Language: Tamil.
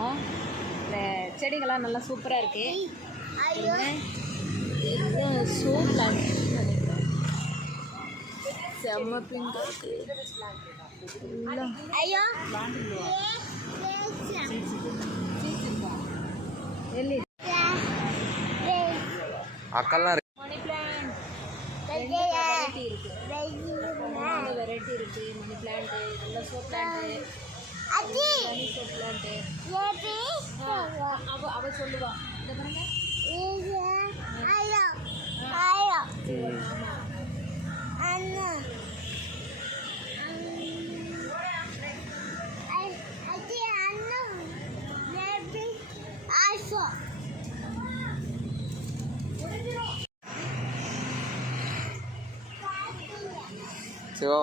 வந்திருக்கோம். இந்த செடிங்கள்லாம் நல்லா சூப்பராக இருக்குது. ஷோ பிளான்ட் செம்ம பிங்காக இருக்குது. அக்கெல்லாம் மணி பிளான்ட் வெரைட்டி இருக்குது. 3 வெரைட்டி இருக்குது. மணி பிளான்ட்டு, நல்ல ஷோ பிளான்ட்டு, மணி ஷோ பிளான்ட்டு. அவ சொல்லுவா இந்த பாருங்க. சிவா